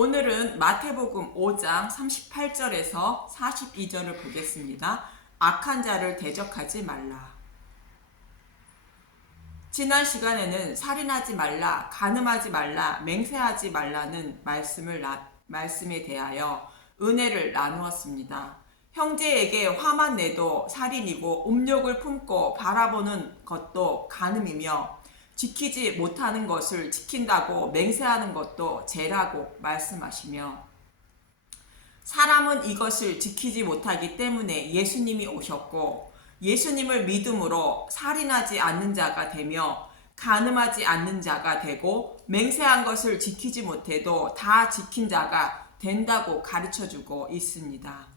오늘은 마태복음 5장 38절에서 42절을 보겠습니다. 악한 자를 대적하지 말라. 지난 시간에는 살인하지 말라, 간음하지 말라, 맹세하지 말라는 말씀에 대하여 은혜를 나누었습니다. 형제에게 화만 내도 살인이고 음욕을 품고 바라보는 것도 간음이며 지키지 못하는 것을 지킨다고 맹세하는 것도 죄라고 말씀하시며, 사람은 이것을 지키지 못하기 때문에 예수님이 오셨고, 예수님을 믿음으로 살인하지 않는 자가 되며 간음하지 않는 자가 되고 맹세한 것을 지키지 못해도 다 지킨 자가 된다고 가르쳐주고 있습니다.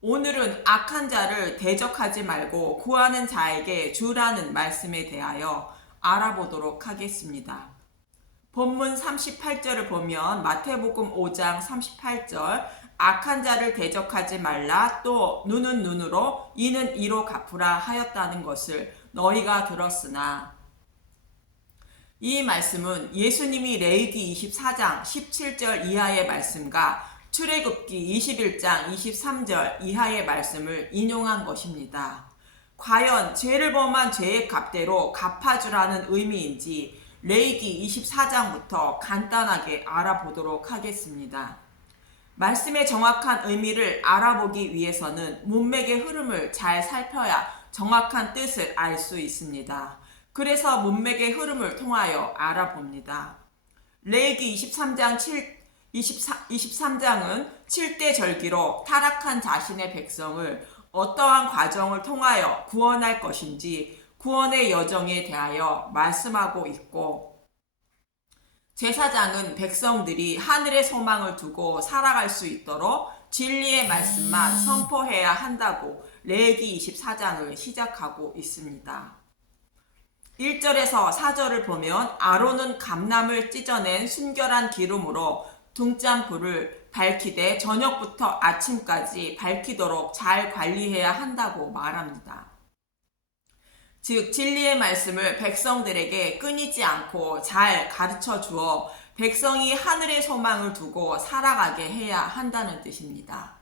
오늘은 악한 자를 대적하지 말고 구하는 자에게 주라는 말씀에 대하여 알아보도록 하겠습니다. 본문 38절을 보면 마태복음 5장 38절, 악한 자를 대적하지 말라, 또 눈은 눈으로 이는 이로 갚으라 하였다는 것을 너희가 들었으나, 이 말씀은 예수님이 레위기 24장 17절 이하의 말씀과 출애굽기 21장 23절 이하의 말씀을 인용한 것입니다. 과연 죄를 범한 죄의 값대로 갚아주라는 의미인지 레위기 24장부터 간단하게 알아보도록 하겠습니다. 말씀의 정확한 의미를 알아보기 위해서는 문맥의 흐름을 잘 살펴야 정확한 뜻을 알 수 있습니다. 그래서 문맥의 흐름을 통하여 알아봅니다. 레위기 23장은 7대 절기로 타락한 자신의 백성을 어떠한 과정을 통하여 구원할 것인지 구원의 여정에 대하여 말씀하고 있고, 제사장은 백성들이 하늘의 소망을 두고 살아갈 수 있도록 진리의 말씀만 선포해야 한다고 레위기 24장을 시작하고 있습니다. 1절에서 4절을 보면 아론은 감람을 찢어낸 순결한 기름으로 등잔불을 밝히되 저녁부터 아침까지 밝히도록 잘 관리해야 한다고 말합니다. 즉 진리의 말씀을 백성들에게 끊이지 않고 잘 가르쳐 주어 백성이 하늘의 소망을 두고 살아가게 해야 한다는 뜻입니다.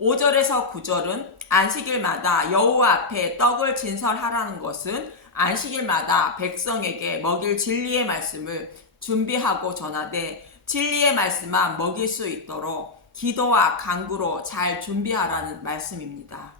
5절에서 9절은 안식일마다 여호와 앞에 떡을 진설하라는 것은 안식일마다 백성에게 먹일 진리의 말씀을 준비하고 전하되 진리의 말씀만 먹일 수 있도록 기도와 간구로 잘 준비하라는 말씀입니다.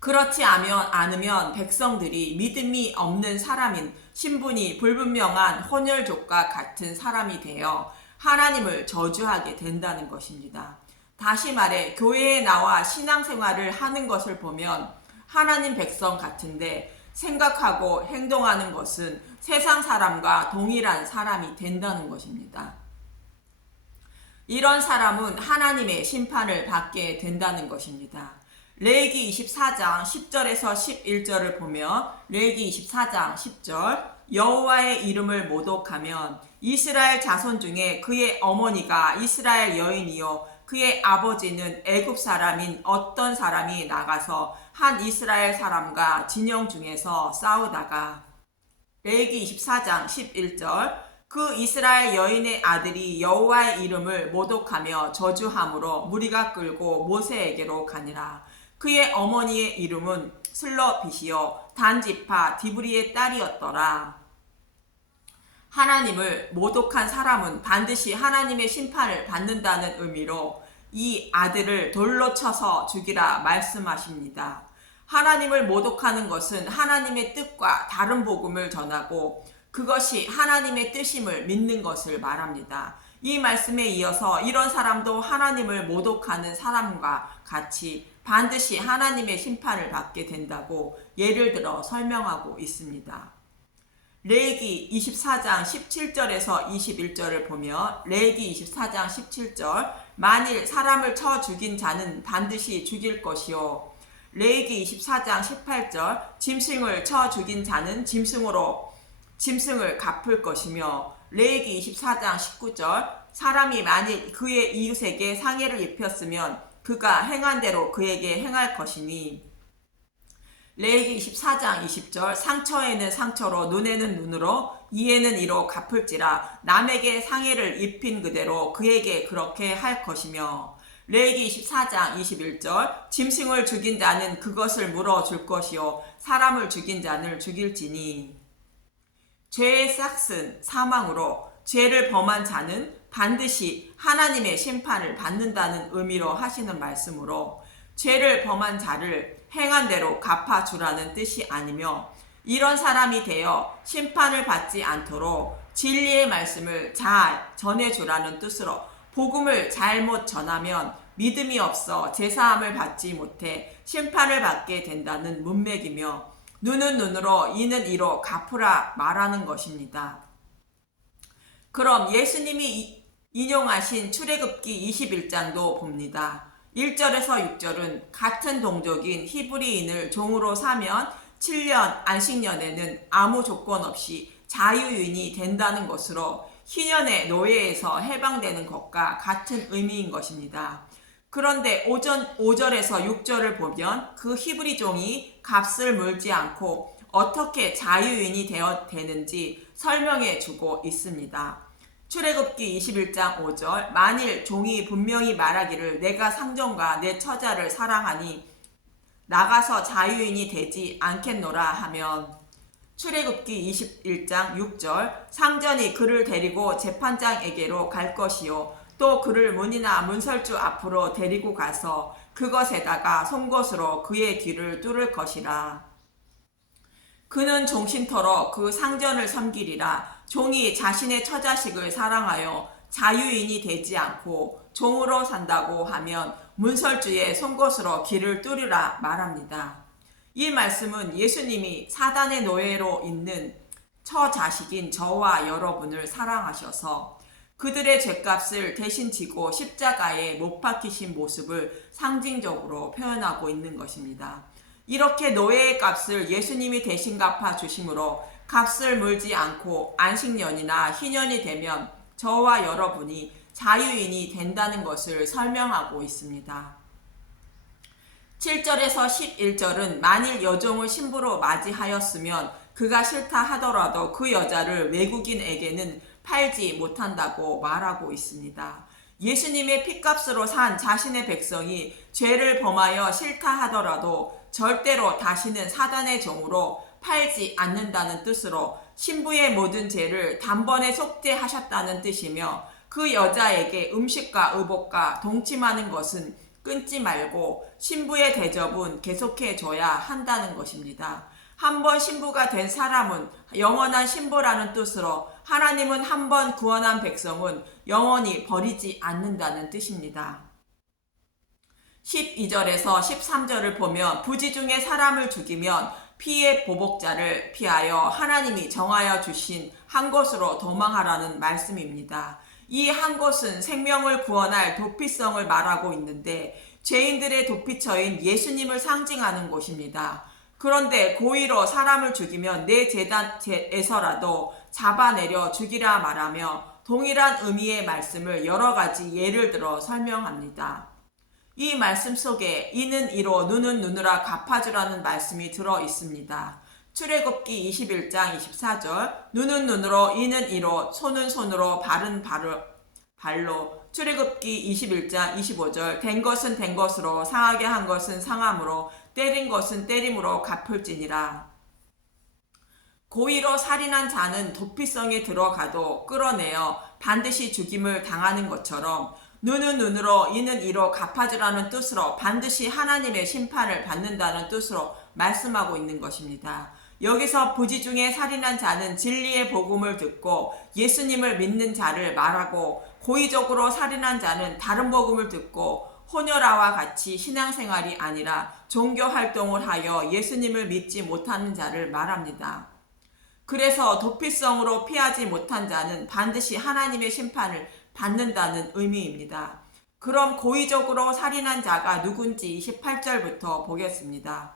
그렇지 않으면 백성들이 믿음이 없는 사람인 신분이 불분명한 혼혈족과 같은 사람이 되어 하나님을 저주하게 된다는 것입니다. 다시 말해 교회에 나와 신앙생활을 하는 것을 보면 하나님 백성 같은데 생각하고 행동하는 것은 세상 사람과 동일한 사람이 된다는 것입니다. 이런 사람은 하나님의 심판을 받게 된다는 것입니다. 레위기 24장 10절에서 11절을 보면 레위기 24장 10절, 여호와의 이름을 모독하면 이스라엘 자손 중에 그의 어머니가 이스라엘 여인이요 그의 아버지는 애굽 사람인 어떤 사람이 나가서 한 이스라엘 사람과 진영 중에서 싸우다가, 레위기 24장 11절, 그 이스라엘 여인의 아들이 여호와의 이름을 모독하며 저주함으로 무리가 끌고 모세에게로 가니라. 그의 어머니의 이름은 슬로빗이요 단지파 디브리의 딸이었더라. 하나님을 모독한 사람은 반드시 하나님의 심판을 받는다는 의미로 이 아들을 돌로 쳐서 죽이라 말씀하십니다. 하나님을 모독하는 것은 하나님의 뜻과 다른 복음을 전하고 그것이 하나님의 뜻임을 믿는 것을 말합니다. 이 말씀에 이어서 이런 사람도 하나님을 모독하는 사람과 같이 반드시 하나님의 심판을 받게 된다고 예를 들어 설명하고 있습니다. 레위기 24장 17절에서 21절을 보면 레위기 24장 17절, 만일 사람을 쳐 죽인 자는 반드시 죽일 것이요 레위기 24장 18절, 짐승을 쳐 죽인 자는 짐승으로 짐승을 갚을 것이며 레위기 24장 19절, 사람이 만일 그의 이웃에게 상해를 입혔으면 그가 행한 대로 그에게 행할 것이니, 레위기 24장 20절 상처에는 상처로 눈에는 눈으로 이에는 이로 갚을지라 남에게 상해를 입힌 그대로 그에게 그렇게 할 것이며 레위기 24장 21절 짐승을 죽인 자는 그것을 물어줄 것이요 사람을 죽인 자는 죽일지니 죄의 싹은 사망으로 죄를 범한 자는 반드시 하나님의 심판을 받는다는 의미로 하시는 말씀으로 죄를 범한 자를 행한 대로 갚아주라는 뜻이 아니며 이런 사람이 되어 심판을 받지 않도록 진리의 말씀을 잘 전해주라는 뜻으로 복음을 잘못 전하면 믿음이 없어 제사함을 받지 못해 심판을 받게 된다는 문맥이며 눈은 눈으로 이는 이로 갚으라 말하는 것입니다. 그럼 예수님이 인용하신 출애굽기 21장도 봅니다. 1절에서 6절은 같은 동족인 히브리인을 종으로 사면 7년 안식년에는 아무 조건 없이 자유인이 된다는 것으로 희년의 노예에서 해방되는 것과 같은 의미인 것입니다. 그런데 5절에서 6절을 보면 그 히브리 종이 값을 물지 않고 어떻게 자유인이 되는지 설명해 주고 있습니다. 출애굽기 21장 5절 만일 종이 분명히 말하기를 내가 상전과 내 처자를 사랑하니 나가서 자유인이 되지 않겠노라 하면 출애굽기 21장 6절 상전이 그를 데리고 재판장에게로 갈 것이요 또 그를 문이나 문설주 앞으로 데리고 가서 그것에다가 송곳으로 그의 귀를 뚫을 것이라. 그는 종신토록 그 상전을 섬기리라. 종이 자신의 처자식을 사랑하여 자유인이 되지 않고 종으로 산다고 하면 문설주에 송곳으로 귀를 뚫으라 말합니다. 이 말씀은 예수님이 사단의 노예로 있는 처자식인 저와 여러분을 사랑하셔서 그들의 죗값을 대신 지고 십자가에 못 박히신 모습을 상징적으로 표현하고 있는 것입니다. 이렇게 노예의 값을 예수님이 대신 갚아 주심으로 값을 물지 않고 안식년이나 희년이 되면 저와 여러분이 자유인이 된다는 것을 설명하고 있습니다. 7절에서 11절은 만일 여종을 신부로 맞이하였으면 그가 싫다 하더라도 그 여자를 외국인에게는 팔지 못한다고 말하고 있습니다. 예수님의 핏값으로 산 자신의 백성이 죄를 범하여 싫다 하더라도 절대로 다시는 사단의 종으로 팔지 않는다는 뜻으로 신부의 모든 죄를 단번에 속죄하셨다는 뜻이며 그 여자에게 음식과 의복과 동침하는 것은 끊지 말고 신부의 대접은 계속해 줘야 한다는 것입니다. 한 번 신부가 된 사람은 영원한 신부라는 뜻으로 하나님은 한 번 구원한 백성은 영원히 버리지 않는다는 뜻입니다. 12절에서 13절을 보면 부지 중에 사람을 죽이면 피의 보복자를 피하여 하나님이 정하여 주신 한 곳으로 도망하라는 말씀입니다. 이 한 곳은 생명을 구원할 도피성을 말하고 있는데 죄인들의 도피처인 예수님을 상징하는 곳입니다. 그런데 고의로 사람을 죽이면 내 재단에서라도 잡아내려 죽이라 말하며 동일한 의미의 말씀을 여러 가지 예를 들어 설명합니다. 이 말씀 속에 이는 이로 눈은 눈으로 갚아주라는 말씀이 들어 있습니다. 출애굽기 21장 24절 눈은 눈으로 이는 이로 손은 손으로 발은 발로 출애굽기 21장 25절 된 것은 된 것으로 상하게 한 것은 상함으로 때린 것은 때림으로 갚을지니라. 고의로 살인한 자는 도피성에 들어가도 끌어내어 반드시 죽임을 당하는 것처럼 눈은 눈으로 이는 이로 갚아주라는 뜻으로 반드시 하나님의 심판을 받는다는 뜻으로 말씀하고 있는 것입니다. 여기서 부지 중에 살인한 자는 진리의 복음을 듣고 예수님을 믿는 자를 말하고 고의적으로 살인한 자는 다른 복음을 듣고 혼혈아와 같이 신앙생활이 아니라 종교활동을 하여 예수님을 믿지 못하는 자를 말합니다. 그래서 도피성으로 피하지 못한 자는 반드시 하나님의 심판을 받는다는 의미입니다. 그럼 고의적으로 살인한 자가 누군지 28절부터 보겠습니다.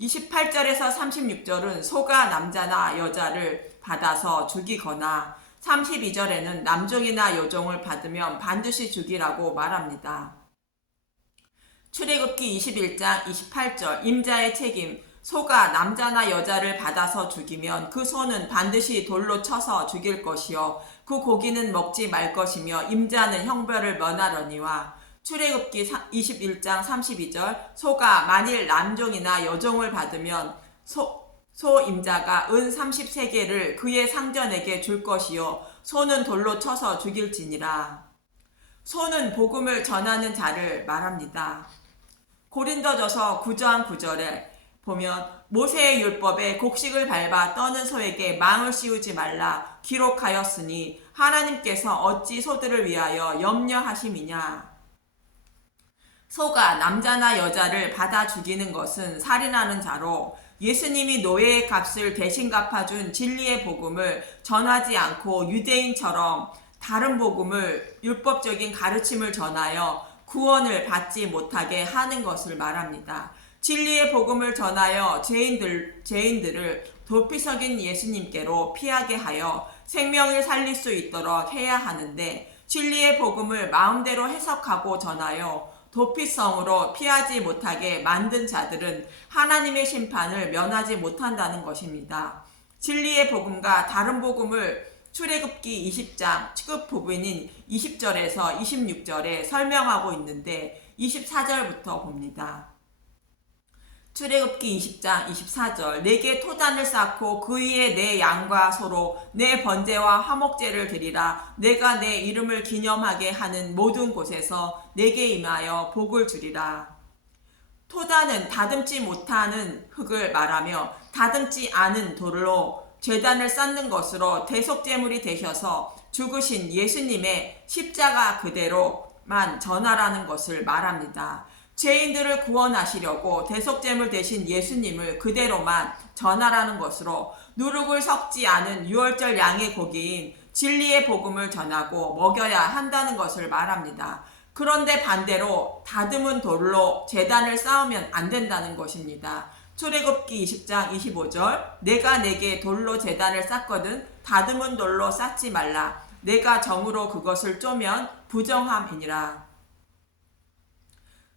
28절에서 36절은 소가 남자나 여자를 받아서 죽이거나 32절에는 남종이나 여종을 받으면 반드시 죽이라고 말합니다. 출애굽기 21장 28절 임자의 책임 소가 남자나 여자를 받아서 죽이면 그 소는 반드시 돌로 쳐서 죽일 것이요 그 고기는 먹지 말 것이며 임자는 형벌을 면하려니와. 출애굽기 21장 32절. 소가 만일 남종이나 여종을 받으면 소 임자가 은 30세겔을 그의 상전에게 줄 것이요 소는 돌로 쳐서 죽일지니라. 소는 복음을 전하는 자를 말합니다. 고린도전서 9장 9절에 보면 모세의 율법에 곡식을 밟아 떠는 소에게 망을 씌우지 말라 기록하였으니 하나님께서 어찌 소들을 위하여 염려하심이냐. 소가 남자나 여자를 받아 죽이는 것은 살인하는 자로 예수님이 노예의 값을 대신 갚아준 진리의 복음을 전하지 않고 유대인처럼 다른 복음을 율법적인 가르침을 전하여 구원을 받지 못하게 하는 것을 말합니다. 진리의 복음을 전하여 죄인들을 도피석인 예수님께로 피하게 하여 생명을 살릴 수 있도록 해야 하는데 진리의 복음을 마음대로 해석하고 전하여 도피성으로 피하지 못하게 만든 자들은 하나님의 심판을 면하지 못한다는 것입니다. 진리의 복음과 다른 복음을 출애굽기 20장 끝 부분인 20절에서 26절에 설명하고 있는데 24절부터 봅니다. 출애굽기 20장 24절. 내게 토단을 쌓고 그 위에 내 양과 소로 내 번제와 화목제를 드리라. 내가 내 이름을 기념하게 하는 모든 곳에서 내게 임하여 복을 주리라. 토단은 다듬지 못하는 흙을 말하며 다듬지 않은 돌로 제단을 쌓는 것으로 대속제물이 되셔서 죽으신 예수님의 십자가 그대로만 전하라는 것을 말합니다. 죄인들을 구원하시려고 대속제물 되신 예수님을 그대로만 전하라는 것으로 누룩을 섞지 않은 유월절 양의 고기인 진리의 복음을 전하고 먹여야 한다는 것을 말합니다. 그런데 반대로 다듬은 돌로 제단을 쌓으면 안 된다는 것입니다. 출애굽기 20장 25절. 내가 내게 돌로 제단을 쌓거든 다듬은 돌로 쌓지 말라. 내가 정으로 그것을 쪼면 부정함이니라.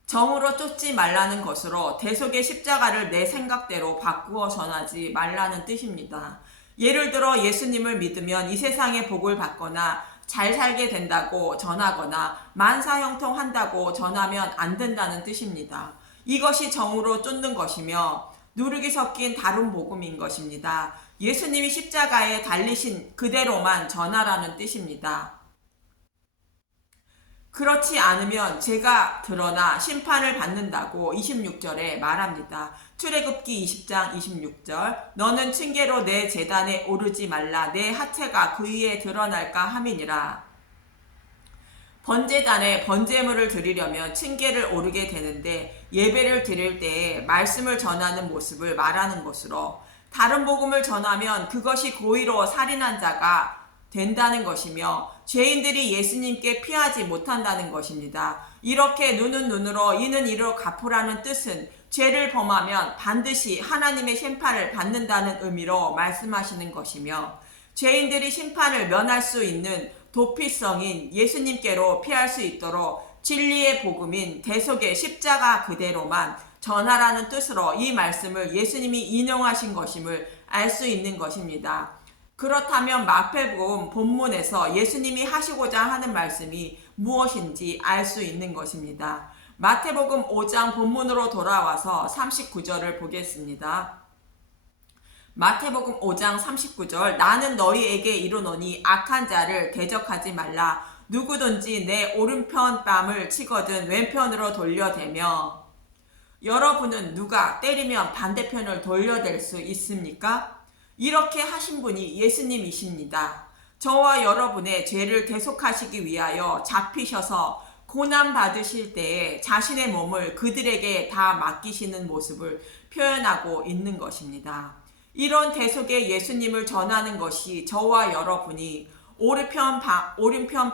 정으로 쫓지 말라는 것으로 대속의 십자가를 내 생각대로 바꾸어 전하지 말라는 뜻입니다. 예를 들어 예수님을 믿으면 이 세상에 복을 받거나 잘 살게 된다고 전하거나 만사형통한다고 전하면 안 된다는 뜻입니다. 이것이 정으로 쫓는 것이며 누룩이 섞인 다른 복음인 것입니다. 예수님이 십자가에 달리신 그대로만 전하라는 뜻입니다. 그렇지 않으면 죄가 드러나 심판을 받는다고 26절에 말합니다. 출애굽기 20장 26절. 너는 층계로 내 제단에 오르지 말라. 내 하체가 그 위에 드러날까 함이니라. 번제단에 번제물을 드리려면 층계를 오르게 되는데 예배를 드릴 때에 말씀을 전하는 모습을 말하는 것으로 다른 복음을 전하면 그것이 고의로 살인한 자가 된다는 것이며 죄인들이 예수님께 피하지 못한다는 것입니다. 이렇게 눈은 눈으로 이는 이로 갚으라는 뜻은 죄를 범하면 반드시 하나님의 심판을 받는다는 의미로 말씀하시는 것이며 죄인들이 심판을 면할 수 있는 도피성인 예수님께로 피할 수 있도록 진리의 복음인 대속의 십자가 그대로만 전하라는 뜻으로 이 말씀을 예수님이 인용하신 것임을 알 수 있는 것입니다. 그렇다면 마태복음 본문에서 예수님이 하시고자 하는 말씀이 무엇인지 알 수 있는 것입니다. 마태복음 5장 본문으로 돌아와서 39절을 보겠습니다. 마태복음 5장 39절. 나는 너희에게 이르노니 악한 자를 대적하지 말라. 누구든지 내 오른편 뺨을 치거든 왼편으로 돌려대며. 여러분은 누가 때리면 반대편을 돌려댈 수 있습니까? 이렇게 하신 분이 예수님이십니다. 저와 여러분의 죄를 대속하시기 위하여 잡히셔서 고난 받으실 때에 자신의 몸을 그들에게 다 맡기시는 모습을 표현하고 있는 것입니다. 이런 대속의 예수님을 전하는 것이 저와 여러분이 오른편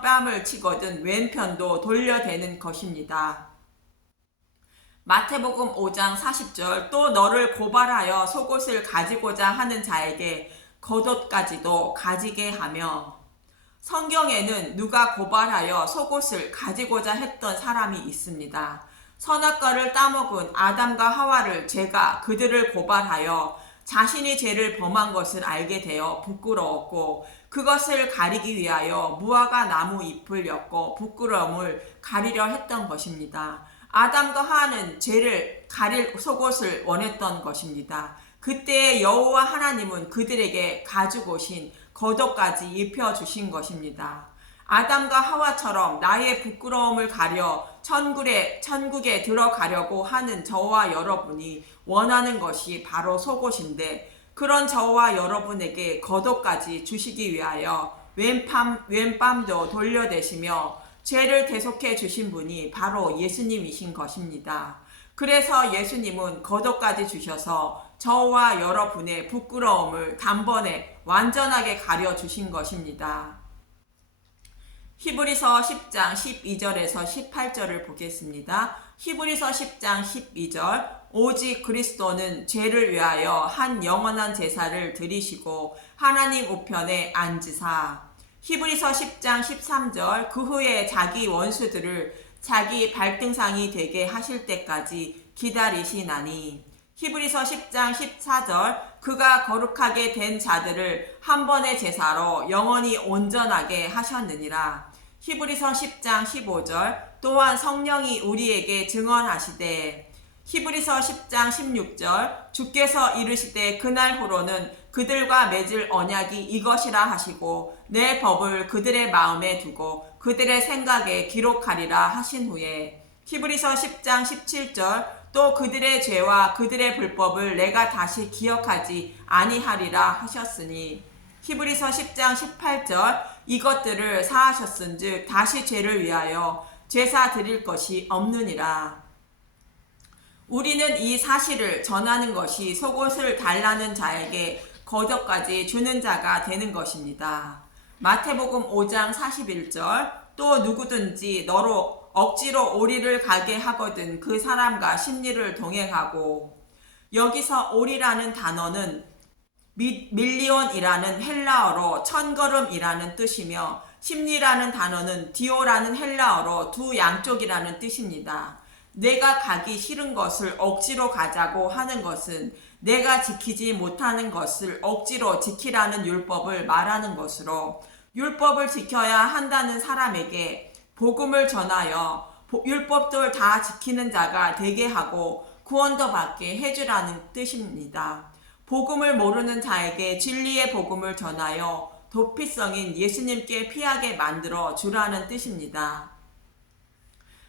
뺨을 치거든 왼편도 돌려대는 것입니다. 마태복음 5장 40절. 또 너를 고발하여 속옷을 가지고자 하는 자에게 겉옷까지도 가지게 하며. 성경에는 누가 고발하여 속옷을 가지고자 했던 사람이 있습니다. 선악과를 따먹은 아담과 하와를 제가 그들을 고발하여 자신이 죄를 범한 것을 알게 되어 부끄러웠고 그것을 가리기 위하여 무화과 나무 잎을 엮어 부끄러움을 가리려 했던 것입니다. 아담과 하와는 죄를 가릴 속옷을 원했던 것입니다. 그때 여호와 하나님은 그들에게 가죽 옷인 겉옷까지 입혀주신 것입니다. 아담과 하와처럼 나의 부끄러움을 가려 천국에 들어가려고 하는 저와 여러분이 원하는 것이 바로 속옷인데 그런 저와 여러분에게 겉옷까지 주시기 위하여 왼밤도 돌려대시며 죄를 대속해 주신 분이 바로 예수님이신 것입니다. 그래서 예수님은 겉옷까지 주셔서 저와 여러분의 부끄러움을 단번에 완전하게 가려 주신 것입니다. 히브리서 10장 12절에서 18절을 보겠습니다. 히브리서 10장 12절 오직 그리스도는 죄를 위하여 한 영원한 제사를 드리시고 하나님 우편에 앉으사. 히브리서 10장 13절 그 후에 자기 원수들을 자기 발등상이 되게 하실 때까지 기다리시나니. 히브리서 10장 14절 그가 거룩하게 된 자들을 한 번의 제사로 영원히 온전하게 하셨느니라. 히브리서 10장 15절 또한 성령이 우리에게 증언하시되. 히브리서 10장 16절 주께서 이르시되 그날 후로는 그들과 맺을 언약이 이것이라 하시고 내 법을 그들의 마음에 두고 그들의 생각에 기록하리라 하신 후에. 히브리서 10장 17절 또 그들의 죄와 그들의 불법을 내가 다시 기억하지 아니하리라 하셨으니. 히브리서 10장 18절 이것들을 사하셨은즉 다시 죄를 위하여 제사 드릴 것이 없느니라. 우리는 이 사실을 전하는 것이 속옷을 달라는 자에게 겉옷까지 주는 자가 되는 것입니다. 마태복음 5장 41절 또 누구든지 너로 억지로 오리를 가게 하거든 그 사람과 심리를 동행하고. 여기서 오리라는 단어는 밀리온이라는 헬라어로 천걸음이라는 뜻이며 심리라는 단어는 디오라는 헬라어로 두 양쪽이라는 뜻입니다. 내가 가기 싫은 것을 억지로 가자고 하는 것은 내가 지키지 못하는 것을 억지로 지키라는 율법을 말하는 것으로 율법을 지켜야 한다는 사람에게 복음을 전하여 율법들 다 지키는 자가 되게 하고 구원도 받게 해주라는 뜻입니다. 복음을 모르는 자에게 진리의 복음을 전하여 도피성인 예수님께 피하게 만들어 주라는 뜻입니다.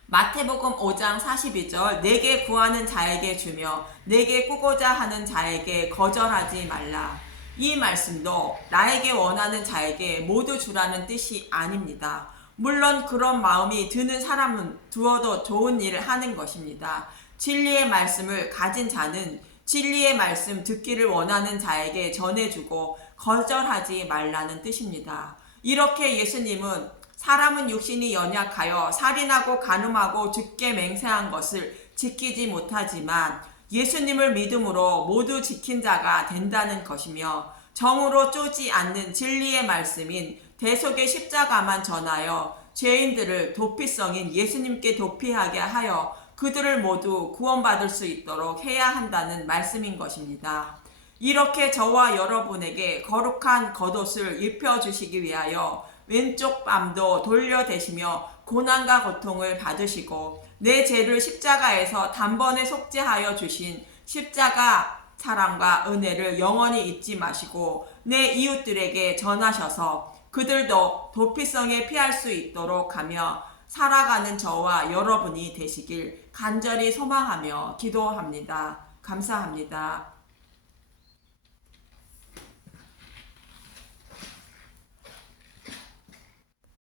마태복음 5장 42절 내게 구하는 자에게 주며 내게 꾸고자 하는 자에게 거절하지 말라. 이 말씀도 나에게 원하는 자에게 모두 주라는 뜻이 아닙니다. 물론 그런 마음이 드는 사람은 두어도 좋은 일을 하는 것입니다. 진리의 말씀을 가진 자는 진리의 말씀 듣기를 원하는 자에게 전해주고 거절하지 말라는 뜻입니다. 이렇게 예수님은 사람은 육신이 연약하여 살인하고 간음하고 죽게 맹세한 것을 지키지 못하지만 예수님을 믿음으로 모두 지킨 자가 된다는 것이며 정으로 쪼지 않는 진리의 말씀인 대속의 십자가만 전하여 죄인들을 도피성인 예수님께 도피하게 하여 그들을 모두 구원받을 수 있도록 해야 한다는 말씀인 것입니다. 이렇게 저와 여러분에게 거룩한 겉옷을 입혀주시기 위하여 왼쪽 뺨도 돌려대시며 고난과 고통을 받으시고 내 죄를 십자가에서 단번에 속죄하여 주신 십자가 사랑과 은혜를 영원히 잊지 마시고 내 이웃들에게 전하셔서 그들도 도피성에 피할 수 있도록 하며 살아가는 저와 여러분이 되시길 간절히 소망하며 기도합니다. 감사합니다.